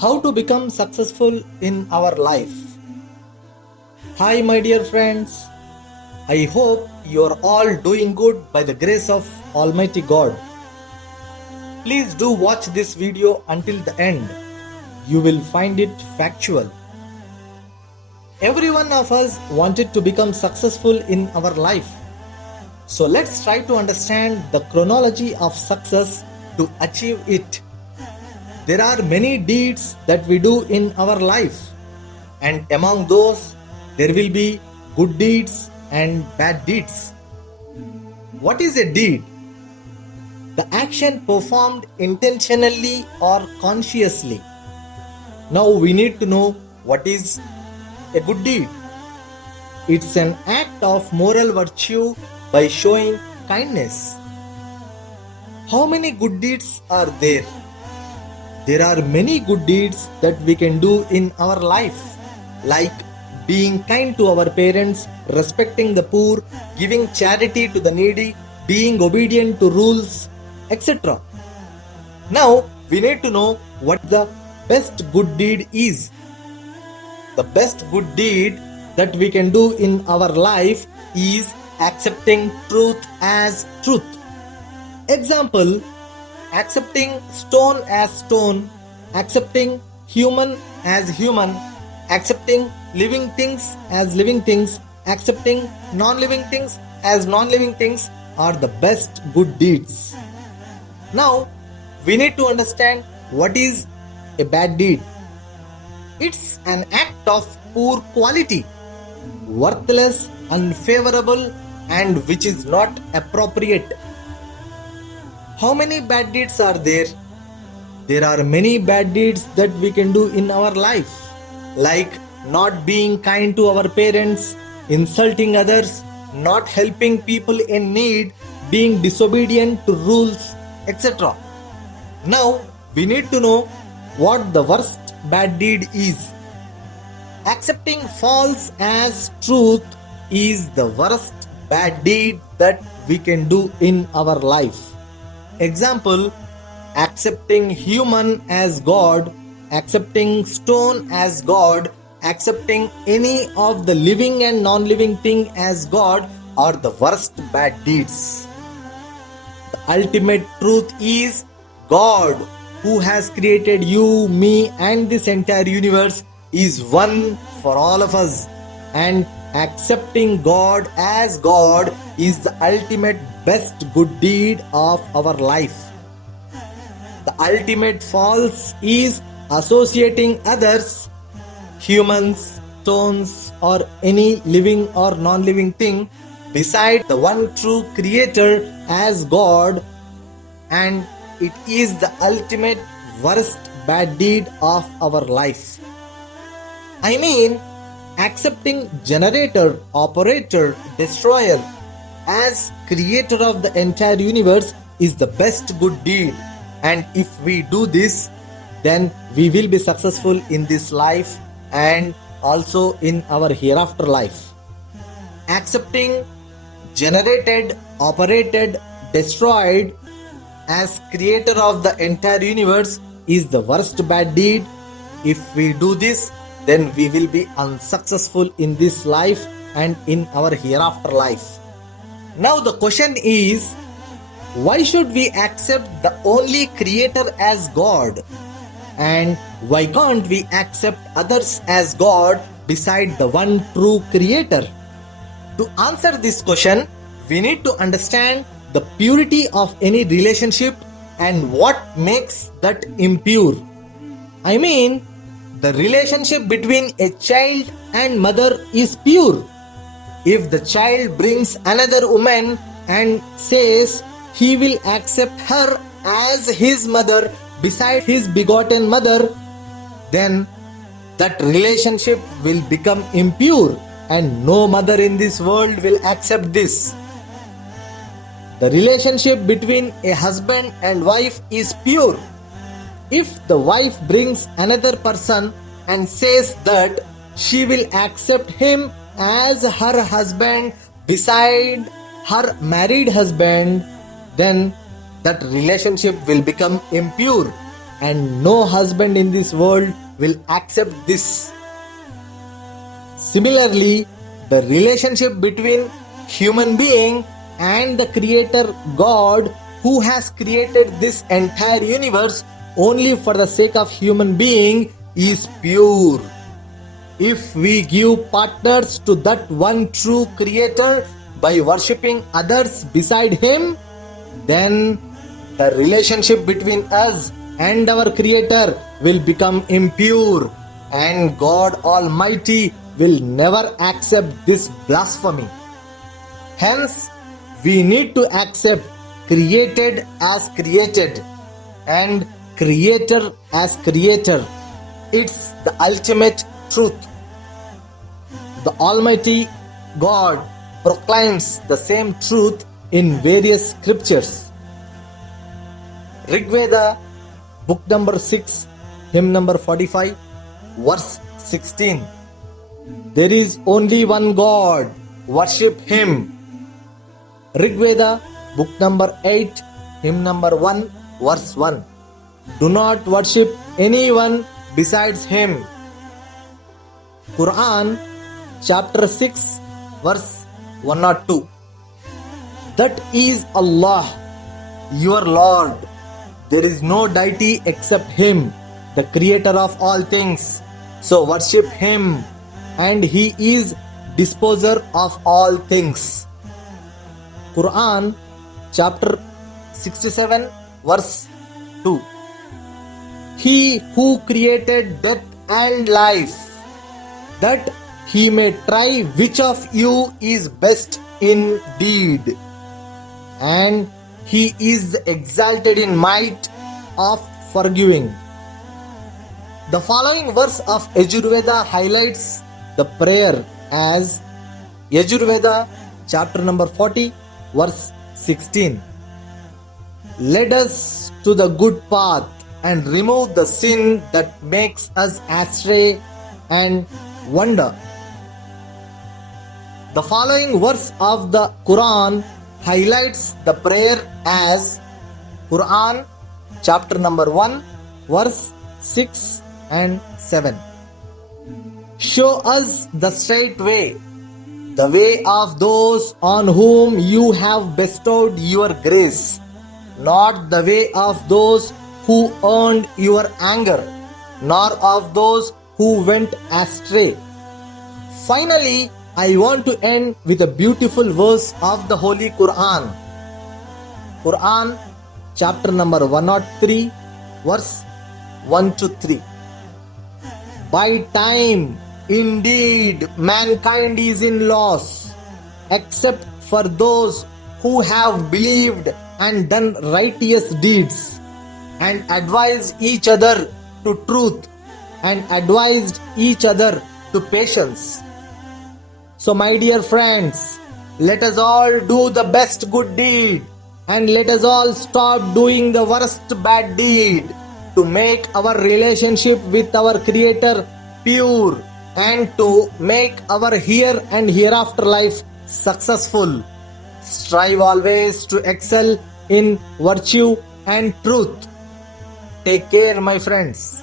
How to become successful in our life. Hi, my dear friends. I hope you are all doing good by the grace of Almighty God. Please do watch this video until the end. You will find it factual. Every one of us wanted to become successful in our life. So let's try to understand the chronology of success to achieve it. There are many deeds that we do in our life, and among those, there will be good deeds and bad deeds. What is a deed? The action performed intentionally or consciously. Now we need to know what is a good deed. It's an act of moral virtue by showing kindness. How many good deeds are there? There are many good deeds that we can do in our life, like being kind to our parents, respecting the poor, giving charity to the needy, being obedient to rules, etc. Now, we need to know what the best good deed is. The best good deed that we can do in our life is accepting truth as truth. Example, accepting stone as stone, accepting human as human, accepting living things as living things, accepting non-living things as non-living things are the best good deeds. Now, we need to understand what is a bad deed. It's an act of poor quality, worthless, unfavorable, and which is not appropriate. How many bad deeds are there? There are many bad deeds that we can do in our life, like not being kind to our parents, insulting others, not helping people in need, being disobedient to rules, etc. Now, we need to know what the worst bad deed is. Accepting false as truth is the worst bad deed that we can do in our life. Example, accepting human as God, accepting stone as God, accepting any of the living and non-living thing as God are the worst bad deeds. The ultimate truth is God, who has created you, me, and this entire universe, is one for all of us, and accepting God as God is the ultimate best good deed of our life. The ultimate false is associating others, humans, stones, or any living or non-living thing beside the one true creator as God, and it is the ultimate worst bad deed of our life. I mean, accepting generator, operator, destroyer as creator of the entire universe is the best good deed, and if we do this, then we will be successful in this life and also in our hereafter life. Accepting generated, operated, destroyed as creator of the entire universe is the worst bad deed. If we do this, then we will be unsuccessful in this life and in our hereafter life. Now the question is, why should we accept the only creator as God? And why can't we accept others as God beside the one true creator? To answer this question, we need to understand the purity of any relationship and what makes that impure. I mean, the relationship between a child and mother is pure. If the child brings another woman and says he will accept her as his mother beside his begotten mother, then that relationship will become impure, and no mother in this world will accept this. The relationship between a husband and wife is pure. If the wife brings another person and says that she will accept him as her husband beside her married husband, then that relationship will become impure. and no husband in this world will accept this. Similarly, the relationship between human being and the creator God, who has created this entire universe only for the sake of human being, is pure. If we give partners to that one true creator by worshipping others beside him, then the relationship between us and our creator will become impure, and God Almighty will never accept this blasphemy. Hence, we need to accept created as created and creator as creator. It's the ultimate truth. The Almighty God proclaims the same truth in various scriptures. Rig Veda, book number 6, hymn number 45, verse 16. There is only one God, worship him. Rig Veda, book number 8, hymn number 1, verse 1. Do not worship anyone besides him. Quran, chapter 6, verse 102. That is Allah, your Lord. There is no deity except him, the creator of all things. So worship him, and he is disposer of all things. Quran, chapter 67, verse 2. He who created death and life, that he may try which of you is best in deed, and he is exalted in might of forgiving. The following verse of Yajurveda highlights the prayer as Yajurveda, chapter number 40, verse 16. Lead us to the good path and remove the sin that makes us astray and wander. The following verse of the Quran highlights the prayer as Quran, chapter number 1, verse 6 and 7. Show us the straight way, the way of those on whom you have bestowed your grace, not the way of those who earned your anger, nor of those who went astray. Finally, I want to end with a beautiful verse of the Holy Quran. Quran, chapter number 103, verse 1 to 3. By time, indeed, mankind is in loss, except for those who have believed and done righteous deeds, and advised each other to truth, and advised each other to patience. So my dear friends, let us all do the best good deed, and let us all stop doing the worst bad deed, to make our relationship with our Creator pure, and to make our here and hereafter life successful. Strive always to excel in virtue and truth. Take care, my friends.